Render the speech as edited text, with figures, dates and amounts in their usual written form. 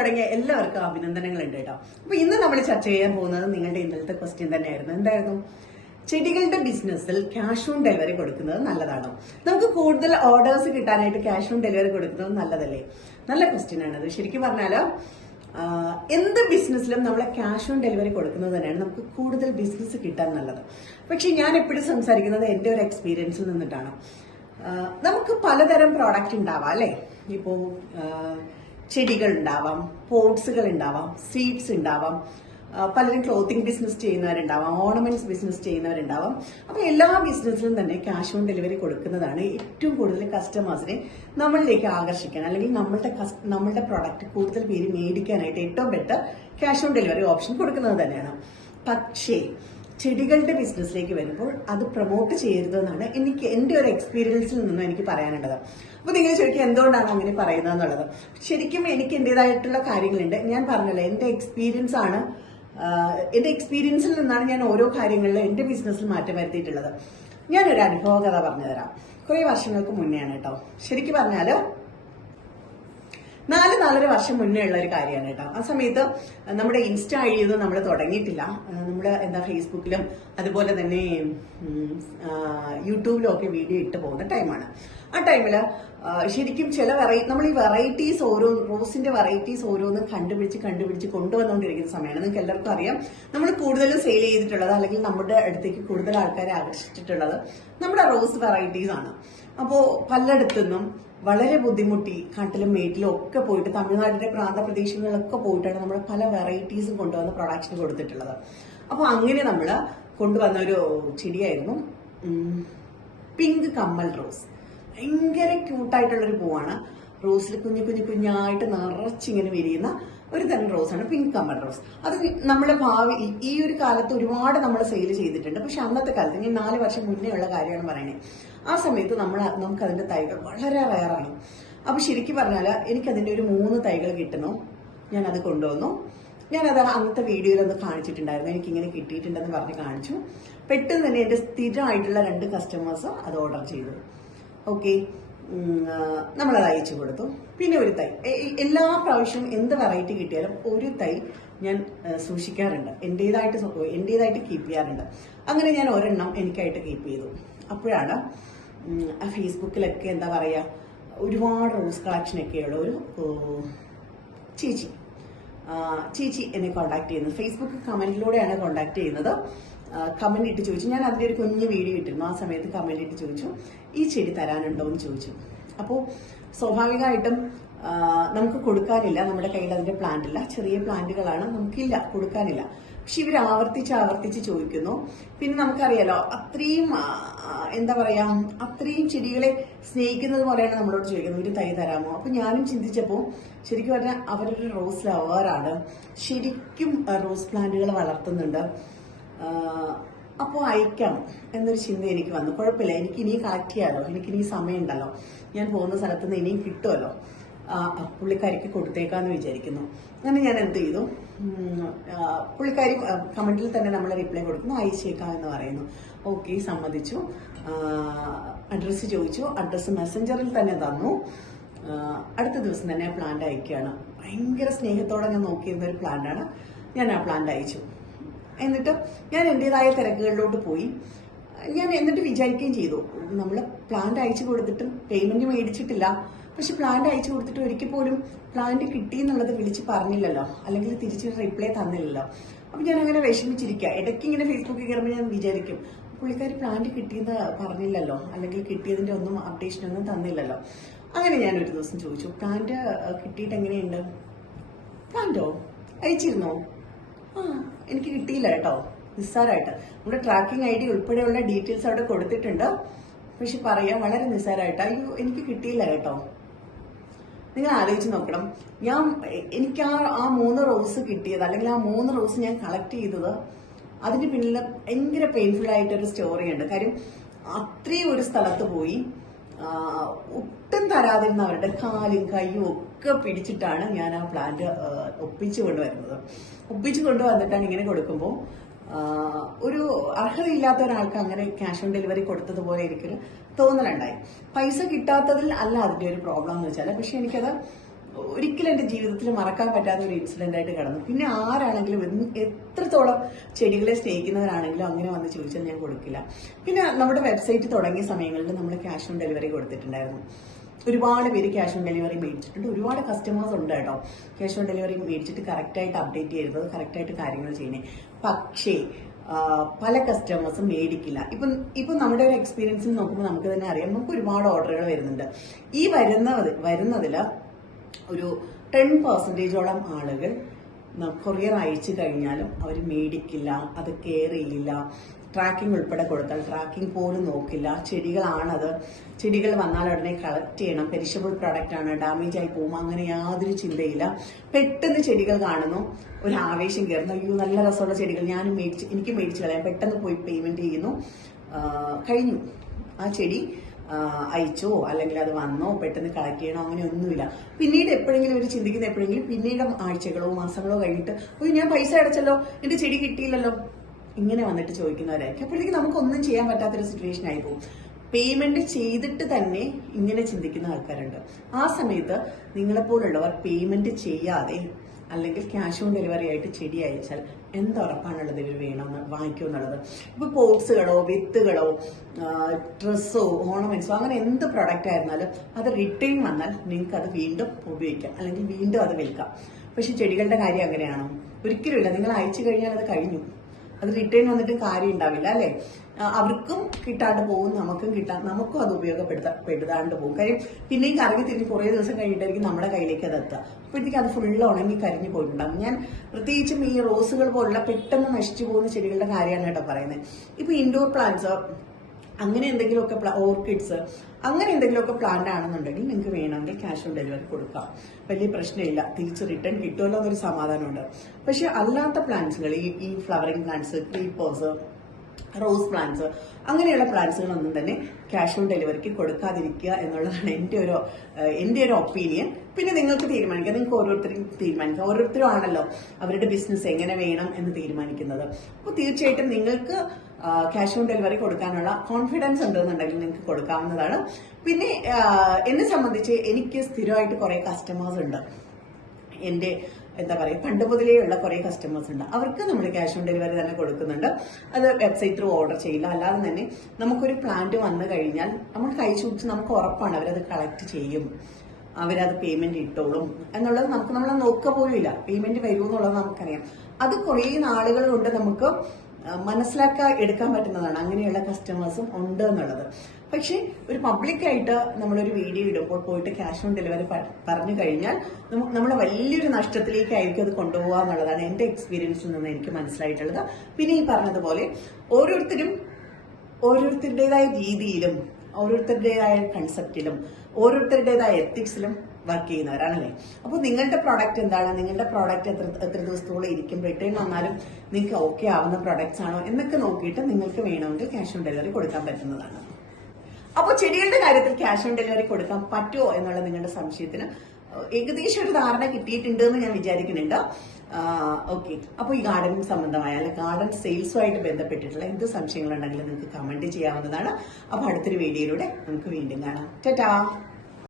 തുടങ്ങിയ എല്ലാവർക്കും അഭിനന്ദനങ്ങളുണ്ട് കേട്ടോ. അപ്പൊ ഇന്ന് നമ്മൾ ചർച്ച ചെയ്യാൻ പോകുന്നത് നിങ്ങളുടെ ഇന്നലത്തെ ക്വസ്റ്റ്യൻ തന്നെയായിരുന്നു. എന്തായിരുന്നു? ചെടികളുടെ ബിസിനസ്സിൽ ക്യാഷ് ഓൺ ഡെലിവറി കൊടുക്കുന്നത് നല്ലതാണോ? നമുക്ക് കൂടുതൽ ഓർഡേഴ്സ് കിട്ടാനായിട്ട് ക്യാഷ് ഓൺ ഡെലിവറി കൊടുക്കുന്നത് നല്ലതല്ലേ? നല്ല ക്വസ്റ്റ്യൻ ആണത്. ശരിക്കും പറഞ്ഞാല് എന്ത് ബിസിനസ്സിലും നമ്മളെ ക്യാഷ് ഓൺ ഡെലിവറി കൊടുക്കുന്നത് തന്നെയാണ് നമുക്ക് കൂടുതൽ ബിസിനസ് കിട്ടാൻ നല്ലത്. പക്ഷെ ഞാൻ എപ്പോഴും സംസാരിക്കുന്നത് എന്റെ ഒരു എക്സ്പീരിയൻസിൽ നിന്നിട്ടാണ്. നമുക്ക് പലതരം പ്രോഡക്റ്റ് ഉണ്ടാവാം അല്ലെ. ഇപ്പോ ചെടികൾ ഉണ്ടാവാം, പോട്ട്സുകൾ ഉണ്ടാവാം, സീഡ്സ് ഉണ്ടാവാം, പലരും ക്ലോത്തിങ് ബിസിനസ് ചെയ്യുന്നവരുണ്ടാവാം, ഓർണമെന്റ്സ് ബിസിനസ് ചെയ്യുന്നവരുണ്ടാവാം. അപ്പൊ എല്ലാ ബിസിനസ്സിലും തന്നെ ക്യാഷ് ഓൺ ഡെലിവറി കൊടുക്കുന്നതാണ് ഏറ്റവും കൂടുതൽ കസ്റ്റമേഴ്സിനെ നമ്മളിലേക്ക് ആകർഷിക്കാൻ, അല്ലെങ്കിൽ നമ്മളുടെ പ്രോഡക്റ്റ് കൂടുതൽ പേര് മേടിക്കാനായിട്ട് ഏറ്റവും better cash on delivery option കൊടുക്കുന്നത് തന്നെയാണ്. പക്ഷേ ചെടികളുടെ ബിസിനസ്സിലേക്ക് വരുമ്പോൾ അത് പ്രൊമോട്ട് ചെയ്യരുതെന്നാണ് എന്റെ ഒരു എക്സ്പീരിയൻസിൽ നിന്നും എനിക്ക് പറയാനുള്ളത്. അപ്പൊ നിങ്ങൾ ചോദിക്കുക എന്തുകൊണ്ടാണ് അങ്ങനെ പറയുന്നത് എന്നുള്ളത്. ശരിക്കും എനിക്ക് എന്റേതായിട്ടുള്ള കാര്യങ്ങളുണ്ട്. ഞാൻ പറഞ്ഞല്ലോ, എന്റെ എക്സ്പീരിയൻസ് ആണ്. എന്റെ എക്സ്പീരിയൻസിൽ നിന്നാണ് ഞാൻ ഓരോ കാര്യങ്ങളിലും എന്റെ ബിസിനസ്സിൽ മാറ്റം വരുത്തിയിട്ടുള്ളത്. ഞാനൊരു അനുഭവ കഥ പറഞ്ഞുതരാം. കുറെ വർഷങ്ങൾക്ക് മുന്നെയാണ് കേട്ടോ. ശരിക്കും പറഞ്ഞാല് 4-4.5 വർഷം മുന്നേ ഉള്ള ഒരു കാര്യമാണ് കേട്ടോ. ആ സമയത്ത് നമ്മുടെ ഇൻസ്റ്റ ഐഡിയൊന്നും നമ്മൾ തുടങ്ങിയിട്ടില്ല. നമ്മൾ ഫേസ്ബുക്കിലും അതുപോലെ തന്നെ യൂട്യൂബിലും ഒക്കെ വീഡിയോ ഇട്ട് പോകുന്ന ടൈമാണ്. ആ ടൈമില് ശരിക്കും നമ്മൾ ഈ വെറൈറ്റീസ് റോസിന്റെ വെറൈറ്റീസ് ഓരോന്നും കണ്ടുപിടിച്ച് കൊണ്ടുവന്നുകൊണ്ടിരിക്കുന്ന സമയമാണ്. നിങ്ങൾക്ക് എല്ലാവർക്കും അറിയാം, നമ്മൾ കൂടുതലും സെയിൽ ചെയ്തിട്ടുള്ളത്, അല്ലെങ്കിൽ നമ്മുടെ അടുത്തേക്ക് കൂടുതൽ ആൾക്കാരെ ആകർഷിച്ചിട്ടുള്ളത് നമ്മുടെ റോസ് വെറൈറ്റീസ് ആണ്. അപ്പോ പലയിടത്തുനിന്നും വളരെ ബുദ്ധിമുട്ടി കാട്ടിലും മേട്ടിലും ഒക്കെ പോയിട്ട്, തമിഴ്നാടിന്റെ പ്രാന്തപ്രദേശങ്ങളിലൊക്കെ പോയിട്ടാണ് നമ്മൾ പല വെറൈറ്റീസും കൊണ്ടുവന്ന് പ്രൊഡക്ഷൻ കൊടുത്തിട്ടുള്ളത്. അപ്പൊ അങ്ങനെ നമ്മൾ കൊണ്ടുവന്ന ഒരു ചെടിയായിരുന്നു പിങ്ക് കമ്മൽ റോസ്. ഭയങ്കര ക്യൂട്ടായിട്ടുള്ളൊരു പൂവാണ്. റോസിൽ കുഞ്ഞായിട്ട് നിറച്ചിങ്ങനെ വിരിയുന്ന ഒരു തരം റോസാണ് പിങ്ക് കമ്മൽ റോസ്. അത് നമ്മളെ ഈ ഒരു കാലത്ത് ഒരുപാട് നമ്മൾ സെയിൽ ചെയ്തിട്ടുണ്ട്. പക്ഷെ അന്നത്തെ കാലത്ത്, ഞാൻ 4 വർഷം മുന്നേ ഉള്ള കാര്യമാണ് പറയണേ, ആ സമയത്ത് നമുക്ക് അതിന്റെ തൈകൾ വളരെ റയറാണ്. അപ്പൊ ശരിക്കും പറഞ്ഞാല് എനിക്കതിന്റെ ഒരു 3 തൈകൾ കിട്ടുന്നു. ഞാനത് കൊണ്ടുവന്നു. ഞാനത് അന്നത്തെ വീഡിയോയിലൊന്ന് കാണിച്ചിട്ടുണ്ടായിരുന്നു. എനിക്കിങ്ങനെ കിട്ടിയിട്ടുണ്ടെന്ന് പറഞ്ഞ് കാണിച്ചു. പെട്ടെന്ന് തന്നെ എന്റെ സ്ഥിരമായിട്ടുള്ള 2 കസ്റ്റമേഴ്സ് അത് ഓർഡർ ചെയ്തു. ഓക്കെ, നമ്മളത് അയച്ചു കൊടുത്തു. പിന്നെ ഒരു തൈ, എല്ലാ പ്രാവശ്യവും എന്ത് വെറൈറ്റി കിട്ടിയാലും ഒരു തൈ ഞാൻ സൂക്ഷിക്കാറുണ്ട്, എന്റേതായിട്ട് കീപ്പ് ചെയ്യാറുണ്ട്. അങ്ങനെ ഞാൻ ഒരെണ്ണം എനിക്കായിട്ട് കീപ്പ് ചെയ്തു. അപ്പോഴാണ് ഫേസ്ബുക്കിലൊക്കെ എന്താ പറയാ, ഒരുപാട് റോസ് കളക്ഷനൊക്കെയുള്ള ഒരു ചേച്ചി എന്നെ കോണ്ടാക്ട് ചെയ്യുന്നത്. ഫേസ്ബുക്ക് കമന്റിലൂടെയാണ് കോണ്ടാക്ട് ചെയ്യുന്നത്. കമന്റ് ഇട്ട് ചോദിച്ചു. ഞാൻ അതിന്റെ ഒരു കുഞ്ഞു വീഡിയോ ഇട്ടിരുന്നു. ആ സമയത്ത് കമന്റ് ഇട്ട് ചോദിച്ചു, ഈ ചെടി തരാനുണ്ടോ എന്ന് ചോദിച്ചു. അപ്പോൾ സ്വാഭാവികമായിട്ടും നമുക്ക് കൊടുക്കാനില്ല, നമ്മുടെ കയ്യിൽ അതിന്റെ പ്ലാന്റ് ഇല്ല, ചെറിയ പ്ലാന്റുകളാണ്, നമുക്കില്ല, കൊടുക്കാനില്ല. പക്ഷെ ഇവർ ആവർത്തിച്ച് ചോദിക്കുന്നു. പിന്നെ നമുക്കറിയാലോ, അത്രയും എന്താ പറയാ, അത്രയും ചെടികളെ സ്നേഹിക്കുന്നത് പോലെയാണ് നമ്മളോട് ചോദിക്കുന്നത്, ഒരു തൈ തരാമോ? അപ്പൊ ഞാനും ചിന്തിച്ചപ്പോ ശരിക്കും പറഞ്ഞാൽ അവരൊരു റോസ് ലവറാണ്, ശരിക്കും റോസ് പ്ലാന്റുകൾ വളർത്തുന്നുണ്ട്. അപ്പോൾ അയക്കാം എന്നൊരു ചിന്ത എനിക്ക് വന്നു. കുഴപ്പമില്ല, എനിക്ക് ഇനി കളക്ട് ചെയ്യാലോ, എനിക്ക് ഇനി സമയമുണ്ടല്ലോ, ഞാൻ പോകുന്ന സ്ഥലത്ത് നിന്ന് ഇനിയും കിട്ടുമല്ലോ, പുള്ളിക്കാരിക്ക് കൊടുത്തേക്കാന്ന് വിചാരിക്കുന്നു. അങ്ങനെ ഞാൻ എന്ത് ചെയ്തു, പുള്ളിക്കാരി കമന്റിൽ തന്നെ നമ്മൾ റിപ്ലൈ കൊടുക്കുന്നു, അയച്ചേക്കാം എന്ന് പറയുന്നു. ഓക്കെ, സമ്മതിച്ചു. അഡ്രസ്സ് ചോദിച്ചു, അഡ്രസ്സ് മെസ്സഞ്ചറിൽ തന്നെ തന്നു. അടുത്ത ദിവസം തന്നെ ആ പ്ലാന്റ് അയക്കുകയാണ്. ഭയങ്കര സ്നേഹത്തോടെ ഞാൻ നോക്കിയിരുന്ന ഒരു പ്ലാന്റാണ്. ഞാൻ ആ പ്ലാന്റ് അയച്ചു. എന്നിട്ട് ഞാൻ എന്റേതായ തിരക്കുകളിലോട്ട് പോയി. ഞാൻ എന്നിട്ട് വിചാരിക്കുകയും ചെയ്തു, നമ്മൾ പ്ലാന്റ് അയച്ചു കൊടുത്തിട്ടും പേയ്മെന്റ് മേടിച്ചിട്ടില്ല, പക്ഷെ പ്ലാന്റ് അയച്ചു കൊടുത്തിട്ട് ഒരിക്കൽ പോലും പ്ലാന്റ് കിട്ടി എന്നുള്ളത് വിളിച്ച് പറഞ്ഞില്ലല്ലോ, അല്ലെങ്കിൽ തിരിച്ച് റിപ്ലൈ തന്നില്ലല്ലോ. അപ്പൊ ഞാൻ അങ്ങനെ വിഷമിച്ചിരിക്കുക. ഇടയ്ക്ക് ഇങ്ങനെ ഫേസ്ബുക്കിൽ കയറുമ്പോൾ ഞാൻ വിചാരിക്കും, പുള്ളിക്കാരി പ്ലാന്റ് കിട്ടിയെന്ന് പറഞ്ഞില്ലല്ലോ, അല്ലെങ്കിൽ കിട്ടിയതിന്റെ ഒന്നും അപ്ഡേഷനൊന്നും തന്നില്ലല്ലോ. അങ്ങനെ ഞാൻ ഒരു ദിവസം ചോദിച്ചു, പ്ലാന്റ് കിട്ടിയിട്ട് എങ്ങനെയുണ്ട്? പ്ലാന്റോ അയച്ചിരുന്നോ? എനിക്ക് കിട്ടിയില്ല കേട്ടോ, നിസ്സാരമായിട്ട്. നമ്മുടെ ട്രാക്കിംഗ് ID ഉൾപ്പെടെയുള്ള ഡീറ്റെയിൽസ് അവിടെ കൊടുത്തിട്ടുണ്ട്, പക്ഷെ പറയാം വളരെ നിസ്സാരമായിട്ട്, അയ്യോ എനിക്ക് കിട്ടിയില്ല കേട്ടോ. നിങ്ങൾ ആലോചിച്ച് നോക്കണം, എനിക്ക് ആ 3 റോസ് കിട്ടിയത്, അല്ലെങ്കിൽ ആ 3 റോസ് ഞാൻ കളക്ട് ചെയ്തത്, അതിന് പിന്നിൽ ഭയങ്കര പെയിൻഫുൾ ആയിട്ടൊരു സ്റ്റോറി ഉണ്ട്. കാര്യം അത്രയും ഒരു സ്ഥലത്ത് പോയി ഒട്ടും തരാതിരുന്ന അവരുടെ കാലും കൈയും ഒക്കെ പിടിച്ചിട്ടാണ് ഞാൻ ആ പ്ലാന്റ് ഒപ്പിച്ചു കൊണ്ടുവന്നിട്ടാണ് ഇങ്ങനെ കൊടുക്കുമ്പോൾ ഒരു അർഹതയില്ലാത്ത ഒരാൾക്ക് അങ്ങനെ ക്യാഷ് ഓൺ ഡെലിവറി കൊടുത്തതുപോലെ എനിക്കൊരു തോന്നലുണ്ടായി. പൈസ കിട്ടാത്തതിൽ അല്ല അതിന്റെ ഒരു പ്രോബ്ലം എന്ന് വെച്ചാൽ, പക്ഷെ എനിക്കത് ഒരിക്കലും എൻ്റെ ജീവിതത്തിൽ മറക്കാൻ പറ്റാത്ത ഒരു ഇൻസിഡന്റ് ആയിട്ട് കടന്നു. പിന്നെ ആരാണെങ്കിലും എത്രത്തോളം ചെടികളെ സ്നേഹിക്കുന്നവരാണെങ്കിലും അങ്ങനെ വന്ന് ചോദിച്ചാൽ ഞാൻ കൊടുക്കില്ല. പിന്നെ നമ്മുടെ വെബ്സൈറ്റ് തുടങ്ങിയ സമയങ്ങളിൽ നമ്മൾ ക്യാഷ് ഓൺ ഡെലിവറി കൊടുത്തിട്ടുണ്ടായിരുന്നു. ഒരുപാട് പേര് ക്യാഷ് ഓൺ ഡെലിവറി മേടിച്ചിട്ടുണ്ട്. ഒരുപാട് കസ്റ്റമേഴ്സ് ഉണ്ട് കേട്ടോ ക്യാഷ് ഓൺ ഡെലിവറി മേടിച്ചിട്ട് കറക്റ്റായിട്ട് അപ്ഡേറ്റ് ചെയ്യുന്നത്, കറക്റ്റായിട്ട് കാര്യങ്ങൾ ചെയ്യുന്നത്. പക്ഷേ പല കസ്റ്റമേഴ്സും മേടിക്കില്ല. ഇപ്പം നമ്മുടെ ഒരു എക്സ്പീരിയൻസിൽ നോക്കുമ്പോൾ നമുക്ക് തന്നെ അറിയാം, നമുക്ക് ഒരുപാട് ഓർഡറുകൾ വരുന്നുണ്ട്. ഈ വരുന്നതിൽ ഒരു 10% ആളുകൾ കൊറിയർ അയച്ചു കഴിഞ്ഞാലും അവർ മേടിക്കില്ല, അത് കെയർ ചെയ്യില്ല. ട്രാക്കിംഗ് ഉൾപ്പെടെ കൊടുത്താൽ ട്രാക്കിംഗ് പോലും നോക്കില്ല. ചെടികൾ വന്നാൽ ഉടനെ കളക്ട് ചെയ്യണം, പെരിഷബിൾ പ്രൊഡക്റ്റ് ആണ്, ഡാമേജ് ആയി പോകും, അങ്ങനെ യാതൊരു ചിന്തയില്ല. പെട്ടെന്ന് ചെടികൾ കാണുന്നു, ഒരു ആവേശം കയറുന്നു, അയ്യോ നല്ല രസമുള്ള ചെടികൾ എനിക്ക് മേടിച്ചു കളയാം, പെട്ടെന്ന് പോയി പേയ്മെന്റ് ചെയ്യുന്നു, കഴിഞ്ഞു. ആ ചെടി അയച്ചോ അല്ലെങ്കിൽ അത് വന്നോ പെട്ടെന്ന് കളക്ട് ചെയ്യണോ അങ്ങനെ ഒന്നുമില്ല. പിന്നീട് എപ്പോഴെങ്കിലും ഒരു ചിന്തിക്കുന്ന എപ്പോഴെങ്കിലും പിന്നീട് ആഴ്ചകളോ മാസങ്ങളോ കഴിഞ്ഞിട്ട് ഞാൻ പൈസ അടച്ചല്ലോ, എന്റെ ചെടി കിട്ടിയില്ലല്ലോ, ഇങ്ങനെ വന്നിട്ട് ചോദിക്കുന്നവരായിരിക്കും. അപ്പോഴത്തേക്ക് നമുക്കൊന്നും ചെയ്യാൻ പറ്റാത്തൊരു സിറ്റുവേഷൻ ആയി പോകും. പേയ്മെന്റ് ചെയ്തിട്ട് തന്നെ ഇങ്ങനെ ചിന്തിക്കുന്ന ആൾക്കാരുണ്ട്. ആ സമയത്ത് നിങ്ങളെപ്പോലുള്ളവർ പേയ്മെന്റ് ചെയ്യാതെ അല്ലെങ്കിൽ ക്യാഷ് ഓൺ ഡെലിവറി ആയിട്ട് ചെടി അയച്ചാൽ എന്തുറപ്പാണുള്ളത് ഇവർ വാങ്ങിക്കുമെന്നുള്ളത്. ഇപ്പൊ പോട്ട്സുകളോ വിത്തുകളോ ഡ്രസ്സോ ഓർണമെന്റ്സോ അങ്ങനെ എന്ത് പ്രൊഡക്റ്റ് ആയിരുന്നാലും അത് റിട്ടേൺ വന്നാൽ നിങ്ങൾക്ക് അത് വീണ്ടും ഉപയോഗിക്കാം അല്ലെങ്കിൽ വീണ്ടും അത് വിൽക്കാം. പക്ഷെ ചെടികളുടെ കാര്യം അങ്ങനെയാണോ? ഒരിക്കലുമില്ല. നിങ്ങൾ അയച്ചു കഴിഞ്ഞാൽ അത് കഴിഞ്ഞു, അത് റിട്ടേൺ വന്നിട്ട് കാര്യം ഉണ്ടാവില്ല അല്ലെ? അവർക്കും കിട്ടാണ്ട് പോകും, നമുക്കും അത് ഉപയോഗപ്പെടുത്താണ്ട് പോകും. കാര്യം പിന്നെയും കറങ്ങി തിരിഞ്ഞ് കുറെ ദിവസം കഴിഞ്ഞിട്ടായിരിക്കും നമ്മുടെ കയ്യിലേക്ക് അത് എത്തുക. അപ്പോഴത്തേക്ക് അത് ഫുള്ള് ഉണങ്ങി കരിഞ്ഞു പോയിട്ടുണ്ടാകും. ഞാൻ പ്രത്യേകിച്ചും ഈ റോസുകൾ പോലുള്ള പെട്ടെന്ന് നശിച്ചു പോകുന്ന ചെടികളുടെ കാര്യമാണ് കേട്ടോ പറയുന്നത്. ഇപ്പൊ ഇൻഡോർ പ്ലാന്റ്സ് അങ്ങനെ എന്തെങ്കിലുമൊക്കെ ഓർക്കിഡ്സ് അങ്ങനെ എന്തെങ്കിലുമൊക്കെ പ്ലാന്റ് ആണെന്നുണ്ടെങ്കിൽ നിങ്ങൾക്ക് വേണമെങ്കിൽ ക്യാഷ് ഓൺ ഡെലിവറി കൊടുക്കാം, വലിയ പ്രശ്നമില്ല. തിരിച്ച് റിട്ടേൺ കിട്ടുമല്ലോ എന്നൊരു സമാധാനമുണ്ട്. പക്ഷെ അല്ലാത്ത പ്ലാന്റ്സുകൾ, ഈ flowering plants, creepers, rose plants അങ്ങനെയുള്ള പ്ലാന്റ്സുകളൊന്നും തന്നെ ക്യാഷ് ഓൺ ഡെലിവറിക്ക് കൊടുക്കാതിരിക്കുക എന്നുള്ളതാണ് എന്റെ ഒരു ഒപ്പീനിയൻ. പിന്നെ നിങ്ങൾക്ക് തീരുമാനിക്കാം, നിങ്ങൾക്ക് ഓരോരുത്തരും തീരുമാനിക്കാം. ഓരോരുത്തരും ആണല്ലോ അവരുടെ ബിസിനസ് എങ്ങനെ വേണം എന്ന് തീരുമാനിക്കുന്നത്. അപ്പോൾ തീർച്ചയായിട്ടും നിങ്ങൾക്ക് ക്യാഷ് ഓൺ ഡെലിവറി കൊടുക്കാനുള്ള കോൺഫിഡൻസ് ഉണ്ടെന്നുണ്ടെങ്കിൽ നിങ്ങൾക്ക് കൊടുക്കാവുന്നതാണ്. പിന്നെ എന്നെ സംബന്ധിച്ച് എനിക്ക് സ്ഥിരമായിട്ട് കുറെ കസ്റ്റമേഴ്സ് ഉണ്ട്. എന്റെ എന്താ പറയുക, പണ്ട് മുതലേ ഉള്ള കുറെ കസ്റ്റമേഴ്സ് ഉണ്ട്. അവർക്ക് നമ്മൾ ക്യാഷ് ഓൺ ഡെലിവറി തന്നെ കൊടുക്കുന്നുണ്ട്. അത് വെബ്സൈറ്റ് ത്രൂ ഓർഡർ ചെയ്യില്ല. അല്ലാതെ തന്നെ നമുക്കൊരു പ്ലാന്റ് വന്നു കഴിഞ്ഞാൽ നമ്മൾ കൈ സൂക്ഷിച്ച് നമുക്ക് ഉറപ്പാണ് അവരത് കളക്ട് ചെയ്യും, അവരത് പേയ്മെന്റ് ഇട്ടോളും എന്നുള്ളത് നമ്മൾ നോക്കുക പോലും ഇല്ല. പേയ്മെന്റ് വരുമെന്നുള്ളത് നമുക്കറിയാം. അത് കുറെ നാളുകൾ കൊണ്ട് നമുക്ക് എടുക്കാൻ പറ്റുന്നതാണ്. അങ്ങനെയുള്ള കസ്റ്റമേഴ്സും ഉണ്ട് എന്നുള്ളത്. പക്ഷെ ഒരു പബ്ലിക്കായിട്ട് നമ്മളൊരു വീഡിയോ ഇടുമ്പോൾ പോയിട്ട് ക്യാഷ് ഓൺ ഡെലിവറി പറഞ്ഞു കഴിഞ്ഞാൽ നമ്മൾ വലിയൊരു നഷ്ടത്തിലേക്കായിരിക്കും അത് കൊണ്ടുപോകുക എന്നുള്ളതാണ് എന്റെ എക്സ്പീരിയൻസിൽ നിന്ന് എനിക്ക് മനസ്സിലായിട്ടുള്ളത്. പിന്നെ ഈ പറഞ്ഞതുപോലെ ഓരോരുത്തരുടേതായ രീതിയിലും ഓരോരുത്തരുടേതായ കൺസെപ്റ്റിലും ഓരോരുത്തരുടേതായ എത്തിക്സിലും വർക്ക് ചെയ്യുന്നവരാണല്ലേ. അപ്പോൾ നിങ്ങളുടെ പ്രോഡക്റ്റ് എന്താണ്, നിങ്ങളുടെ പ്രോഡക്റ്റ് എത്ര ദിവസത്തോളം ഇരിക്കും, റിട്ടേൺ വന്നാലും നിങ്ങൾക്ക് ഓക്കെ ആവുന്ന പ്രോഡക്ട്സ് ആണോ എന്നൊക്കെ നോക്കിയിട്ട് നിങ്ങൾക്ക് വേണമെങ്കിൽ ക്യാഷ് ഓൺ ഡെലിവറി കൊടുക്കാൻ പറ്റുന്നതാണ്. അപ്പോൾ ചെടികളുടെ കാര്യത്തിൽ ക്യാഷ് ഓൺ ഡെലിവറി കൊടുക്കാൻ പറ്റുമോ എന്നുള്ള നിങ്ങളുടെ സംശയത്തിന് ഏകദേശം ഒരു ധാരണ കിട്ടിയിട്ടുണ്ട് എന്ന് ഞാൻ വിചാരിക്കുന്നുണ്ട്. ഓക്കെ, അപ്പോൾ ഈ ഗാർഡനിങ് സംബന്ധമായ അല്ലെങ്കിൽ ഗാർഡൻ സെയിൽസുമായിട്ട് ബന്ധപ്പെട്ടിട്ടുള്ള എന്ത് സംശയങ്ങളുണ്ടെങ്കിലും നിങ്ങൾക്ക് കമന്റ് ചെയ്യാവുന്നതാണ്. അപ്പോൾ അടുത്തൊരു വീഡിയോയിലൂടെ നമുക്ക് വീണ്ടും കാണാം. ടാറ്റാ.